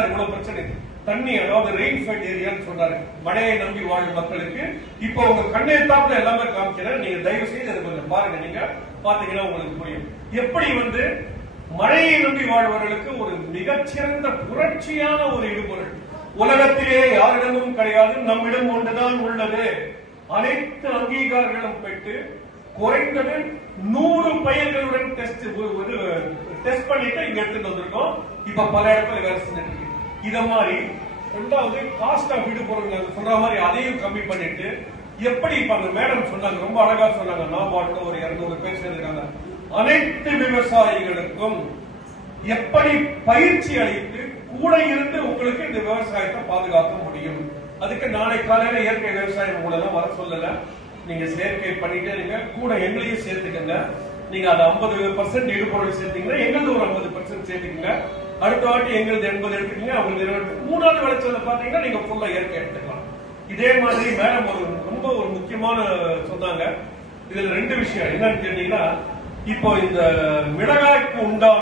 Sir இவ்வளவு பிரச்சனை. தண்ணி அதாவது ரெயின் ஃபெட் ஏரியான்னு சொன்னாரு மழையை நம்பி வாழும் மக்களுக்கு இப்போ உங்க கண்ணை தாப்புல எல்லாமே காமிக்கிறேன் நீங்க தயவு செய்து அதை கொஞ்சம் பாருங்க. நீங்க பாத்தீங்கன்னா உங்களுக்கு புரியும். எப்படி வந்து மழையை நம்பி வாழ்வர்களுக்கு ஒரு மிகச்சிறந்த புரட்சியான ஒரு இடுபொருள். உலகத்திலே யாரிடமும் கிடையாது நம்மிடம் ஒன்றுதான் உள்ளது. அனைத்து அங்கீகாரங்களும் பெற்று குறைந்தது நூறு பயிர்களுடன் டெஸ்ட் டெஸ்ட் பண்ணிட்டு இங்க எடுத்துட்டு வந்திருக்கோம். இப்ப பல இடத்துல வேலை செஞ்சுட்டு இத மாதிரி ரெண்டாவது காஸ்ட் ஆஃப் இடுபொருள் சொல்ற மாதிரி அதையும் கம்மி பண்ணிட்டு எப்படி இப்ப அந்த மேடம் சொன்னாங்க ரொம்ப அழகா சொன்னாங்க நாபார்ட்ல ஒரு இருநூறு பேர் சேர்ந்துருக்காங்க. அனைத்து விவசாயிகளுக்கும் எப்படி பயிற்சி அளித்து கூட இருந்து உங்களுக்கு இந்த விவசாயத்தை பாதுகாக்க முடியும்? அதுக்கு நாளை காலையில இயற்கை விவசாயம் மூலம் வர சொல்லல. நீங்க சேர்க்கை பண்ணிட்டே இருங்க கூட எங்களையும் சேர்த்துக்கங்க. நீங்க அது ஐம்பது பர்சன்ட் இடுபொருள் சேர்த்தீங்கன்னா எங்களது ஒரு ஐம்பது பர்சன்ட் சேர்த்துக்கங்க. அடுத்த வாட்டி எங்களது எண்பது எடுத்துக்கீங்க அவங்களுக்கு இருபது மூணாவது விளைச்சல பாத்தீங்கன்னா நீங்க ஃபுல்லா இயற்கை எடுத்துக்கலாம். இதே மாதிரி மேடம் ஒரு ரொம்ப ஒரு முக்கியமான சொன்னாங்க. இதுல ரெண்டு விஷயம் என்னன்னு கேட்டீங்கன்னா இப்போ இந்த மிளகாய்க்கு உண்டான